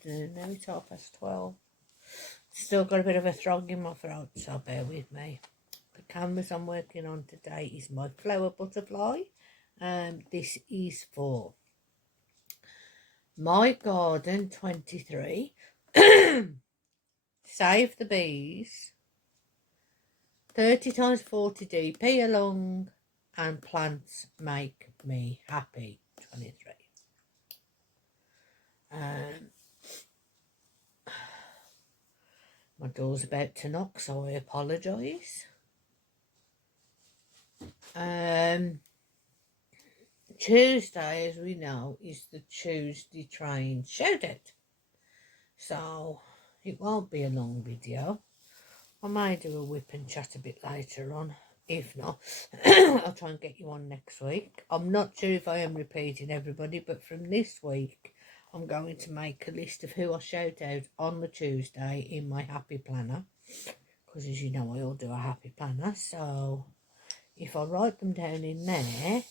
afternoon now, it's 12:30. Still got a bit of a frog in my throat, so bear with me. The canvas I'm working on today is my flower butterfly. This is for My Garden 23. Save the Bees. 30 times 40 DP along, and Plants Make Me Happy 23. My door's about to knock, so I apologise. Tuesday, as we know, is the Tuesday Train Shoutout. So it won't be a long video. I may do a whip and chat a bit later on. If not, I'll try and get you on next week. I'm not sure if I am repeating everybody, but from this week, I'm going to make a list of who I shout out on the Tuesday in my happy planner. Because as you know, I all do a happy planner. So if I write them down in there,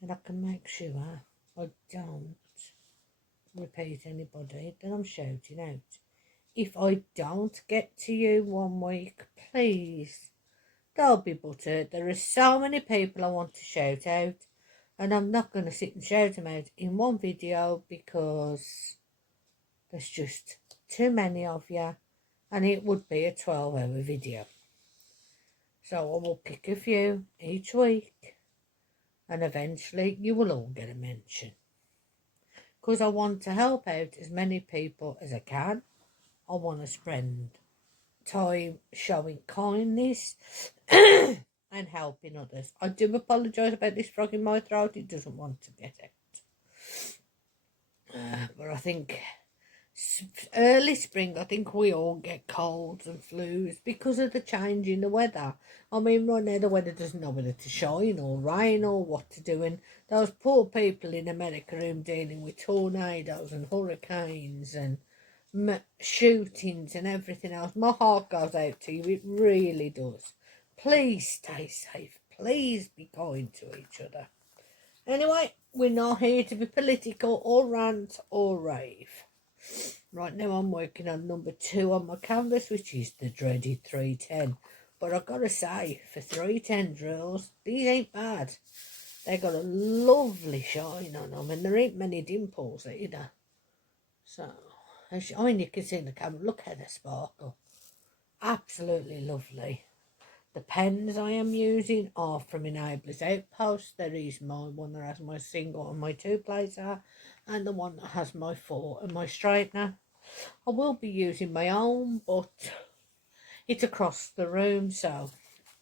then I can make sure I don't repeat anybody that I'm shouting out. If I don't get to you one week, please, don't be buttered. There are so many people I want to shout out, and I'm not going to sit and shout them out in one video because there's just too many of you, and it would be a 12-hour video. So I will pick a few each week, and eventually you will all get a mention. Because I want to help out as many people as I can. I want to spend time showing kindness and helping others. I do apologise about this frog in my throat. It doesn't want to get out. But I think early spring, I think we all get colds and flus because of the change in the weather. I mean, right now the weather doesn't know whether to shine or rain or what to do. And those poor people in America who are dealing with tornadoes and hurricanes and shootings and everything else, my heart goes out to you. It really does. Please stay safe. Please be kind to each other. Anyway, we're not here to be political or rant or rave. Right now I'm working on number 2 on my canvas, which is the dreaded 310. But I've got to say, for 310 drills, these ain't bad. They got a lovely shine on them, and there ain't many dimples either. So, I mean, you can see in the camera, look at the sparkle. Absolutely lovely. The pens I am using are from Enablers Outpost. There is my one that has my single and my 2-placer, and the one that has my 4 and my straightener. I will be using my own, but it's across the room, so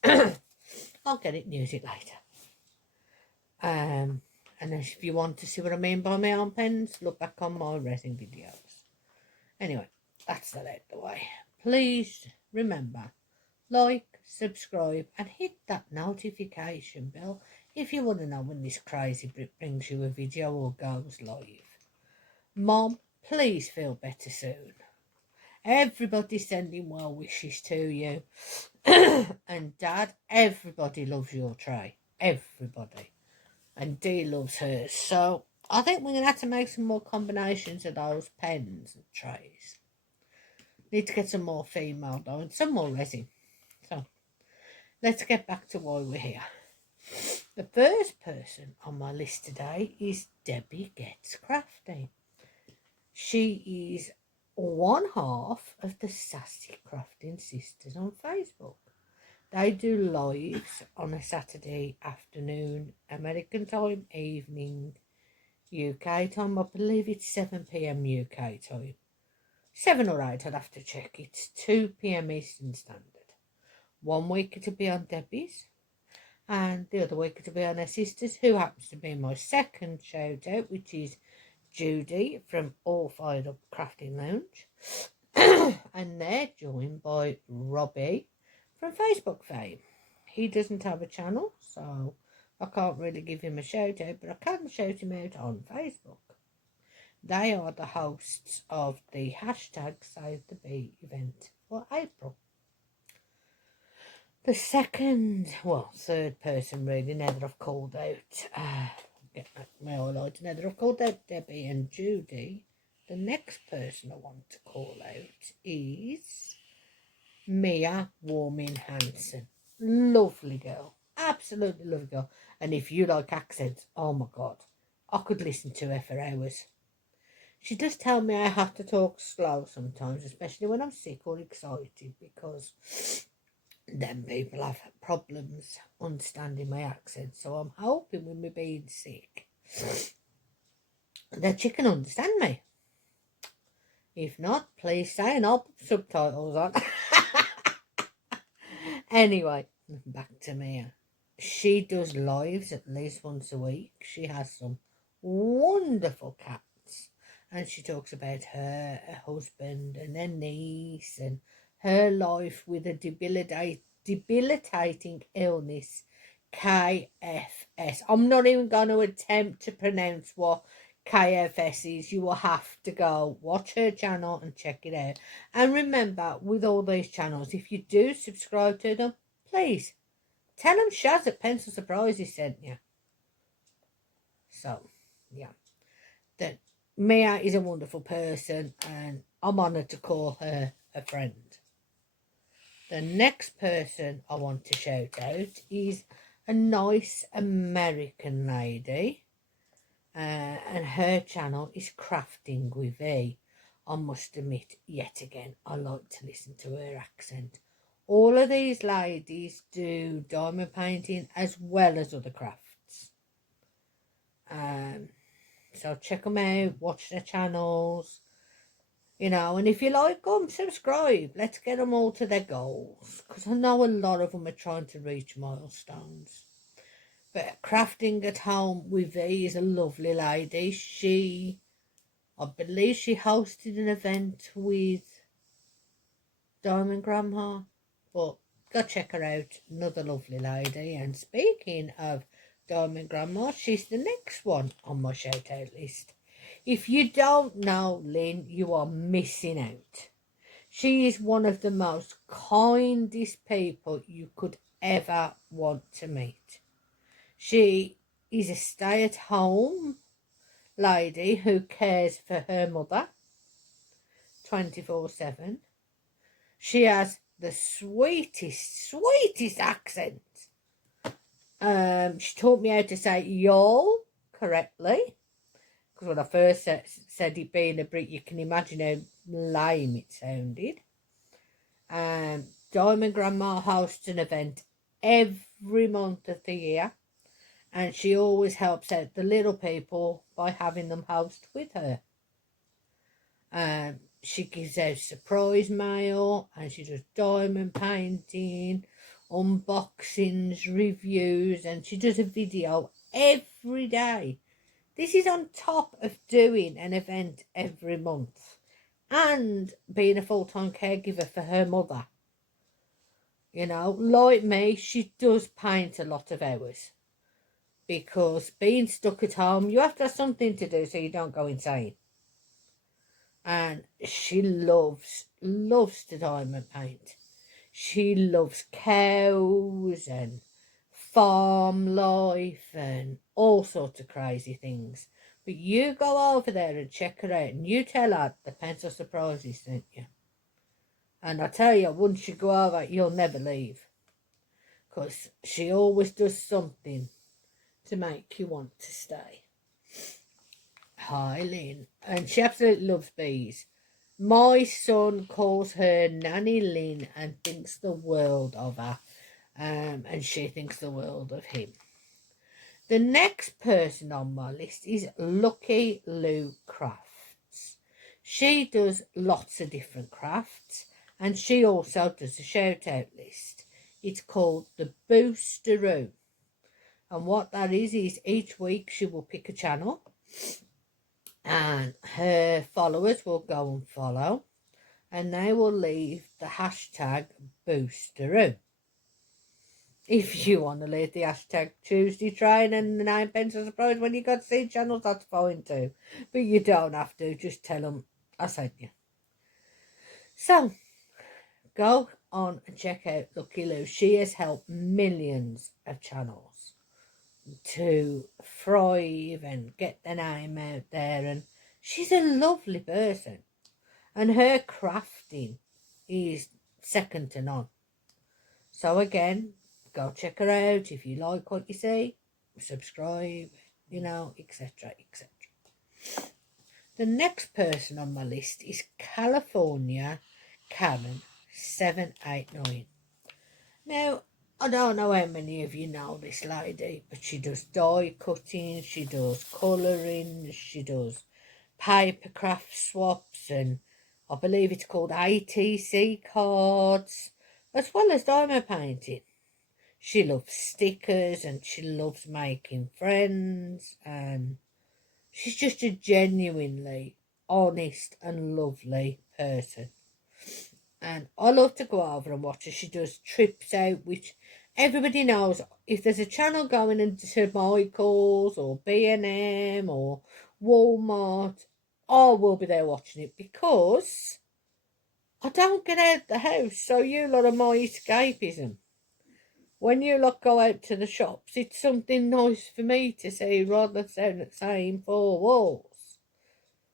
I'll get it and use it later. And if you want to see what I mean by my own pens, look back on my resin videos. Anyway, that's that out the way. Please remember, like, subscribe, and hit that notification bell if you want to know when this crazy Brit brings you a video or goes live. Mom, please feel better soon. Everybody's sending well wishes to you. And Dad, everybody loves your tray. Everybody. And Dee loves hers. So I think we're going to have to make some more combinations of those pens and trays. Need to get some more female though, and some more resin. So let's get back to why we're here. The first person on my list today is Debbie Gets Crafty. She is one half of the Sassy Crafting Sisters on Facebook. They do lives on a Saturday afternoon, American time, evening, UK time. I believe it's 7 p.m. UK time. 7 or 8, I'd have to check. It's 2 p.m. Eastern Standard. One week it'll be on Debbie's, and the other week it'll be on her sisters, who happens to be my second shout out, which is Judy from All Fired Up Crafting Lounge. And they're joined by Robbie from Facebook fame. He doesn't have a channel, so I can't really give him a shout out, but I can shout him out on Facebook. They are the hosts of the hashtag Save the Bee event for April. The third person really, now that I've called out, get back my highlights, now that I've called out Debbie and Judy, The next person I want to call out is Mia Warming Hansen. Lovely girl. Absolutely lovely girl. And if you like accents, oh my God, I could listen to her for hours. She does tell me I have to talk slow sometimes, especially when I'm sick or excited, because then people have problems understanding my accent. So I'm hoping with me being sick that you can understand me. If not, please say and I'll put subtitles on. Anyway, back to Mia. She does lives at least once a week. She has some wonderful cats. And she talks about her husband and her niece and her life with a debilitating illness, KFS. I'm not even going to attempt to pronounce what KFS is. You will have to go watch her channel and check it out. And remember, with all these channels, if you do subscribe to them, please tell them Shaz at Pencil Surprises sent you. So, yeah. That Mia is a wonderful person and I'm honoured to call her a friend. The next person I want to shout out is a nice American lady. And her channel is Crafting with V. I must admit, yet again, I like to listen to her accent. All of these ladies do diamond painting as well as other crafts. So check them out, watch their channels, and if you like them, subscribe. Let's get them all to their goals, because I know a lot of them are trying to reach milestones. But Crafting at Home with V is a lovely lady. I believe she hosted an event with Diamond Grandma, but go check her out. Another lovely lady. And speaking of Diamond Grandma, she's the next one on my shout out list. If you don't know Lynn, you are missing out. She is one of the most kindest people you could ever want to meet. She is a stay-at-home lady who cares for her mother 24/7. She has the sweetest accent. She taught me how to say y'all correctly. Because when I first said it being a Brit, you can imagine how lame it sounded. Diamond Grandma hosts an event every month of the year. And she always helps out the little people by having them host with her. She gives out surprise mail and she does diamond painting, unboxings, reviews, and she does a video every day. This is on top of doing an event every month and being a full-time caregiver for her mother. Like me, she does paint a lot of hours. Because being stuck at home, you have to have something to do so you don't go insane. And she loves to diamond paint. She loves cows and farm life and all sorts of crazy things. But you go over there and check her out and you tell her the Pencil Surprises sent you. And I tell you, once you go over, you'll never leave. Because she always does something to make you want to stay. Hi, Lynn. And she absolutely loves bees. My son calls her Nanny Lynn and thinks the world of her. And she thinks the world of him. The next person on my list is Lucky Lou Crafts. She does lots of different crafts. And she also does a shout-out list. It's called the Boosteroo. And what that is each week she will pick a channel and her followers will go and follow and they will leave the hashtag Boosteroo. If you want to leave the hashtag Tuesday Train and the 9 Pencil Surprise when you got to see channels, that's fine too. But you don't have to. Just tell them I sent you. So, go on and check out Lucky Lou. She has helped millions of channels to thrive and get their name out there, and She's a lovely person, and her crafting is second to none. So again, go check her out if you like what you see. Subscribe, etc., etc. The next person on my list is California Karen 789. Now, I don't know how many of you know this lady, but she does die cutting, she does colouring, she does paper craft swaps, and I believe it's called ATC cards, as well as diamond painting. She loves stickers and she loves making friends, and she's just a genuinely honest and lovely person. And I love to go over and watch her. She does trips out, which everybody knows. If there's a channel going into Michael's or B&M or Walmart, I will be there watching it, because I don't get out the house. So you lot are my escapism. When you lot go out to the shops, it's something nice for me to see rather than saying four walls.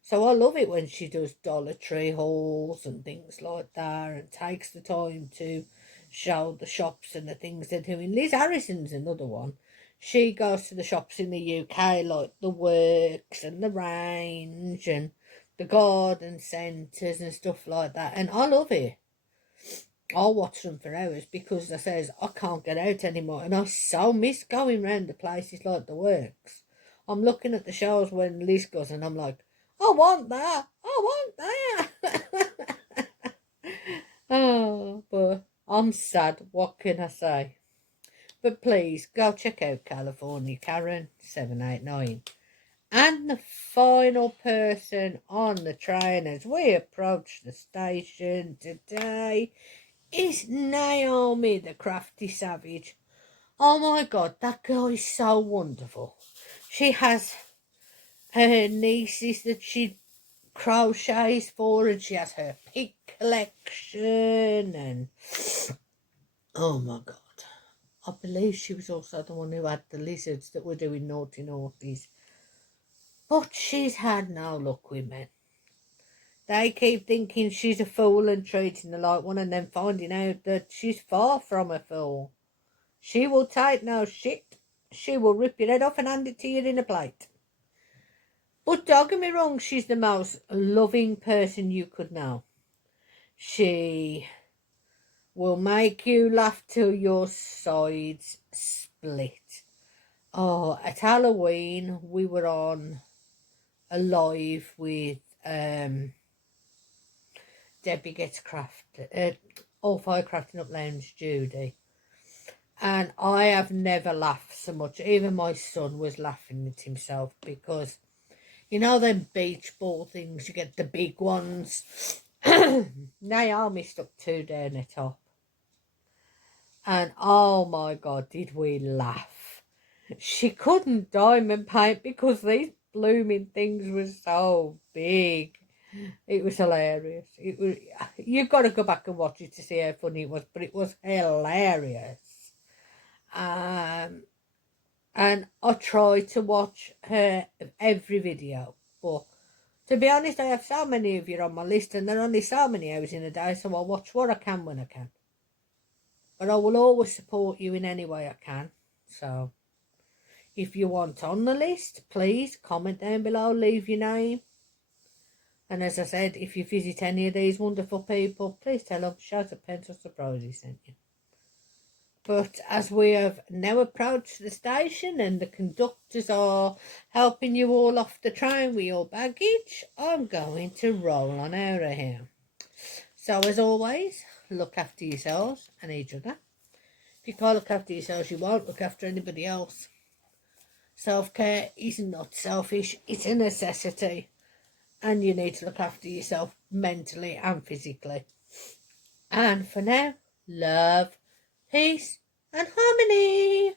So I love it when she does Dollar Tree hauls and things like that, and takes the time to show the shops and the things they're doing. Liz Harrison's another one. She goes to the shops in the UK, like the Works and the Range and the garden centres and stuff like that. And I love it. I'll watch them for hours, because I says I can't get out anymore, and I so miss going round the places like the Works. I'm looking at the shows when Liz goes, and I'm like, I want that. I want that. Oh, but I'm sad. What can I say? But please go check out California Karen 789. And the final person on the train as we approach the station today is Naomi, the crafty savage. Oh my God, that girl is so wonderful. She has her nieces that she crochets for, and she has her pig collection, and oh my God, I believe she was also the one who had the lizards that were doing naughty naughties. But she's had no luck with men. They keep thinking she's a fool and treating her like one, and then finding out that she's far from a fool. She will take no shit. She will rip your head off and hand it to you in a plate. But don't get me wrong, she's the most loving person you could know. She will make you laugh till your sides split. Oh, at Halloween, we were on a live with Debbie Gets Crafted, All Fire Crafting Up Lounge, Judy. And I have never laughed so much. Even my son was laughing at himself, because you know them beach ball things, you get the big ones. Naomi stuck two down the top. And oh my God, did we laugh. She couldn't diamond paint because these blooming things were so big. It was hilarious. You've got to go back and watch it to see how funny it was, but it was hilarious. And I try to watch her every video, but to be honest, I have so many of you on my list, and there are only so many hours in a day, so I'll watch what I can when I can. But I will always support you in any way I can. So if you want on the list, please comment down below, leave your name. And as I said, if you visit any of these wonderful people, please tell them Shout at Pencil Surprises sent you. But as we have now approached the station and the conductors are helping you all off the train with your baggage, I'm going to roll on out of here. So as always, look after yourselves and each other. If you can't look after yourselves, you won't look after anybody else. Self-care is not selfish, it's a necessity. And you need to look after yourself mentally and physically. And for now, love, peace and harmony.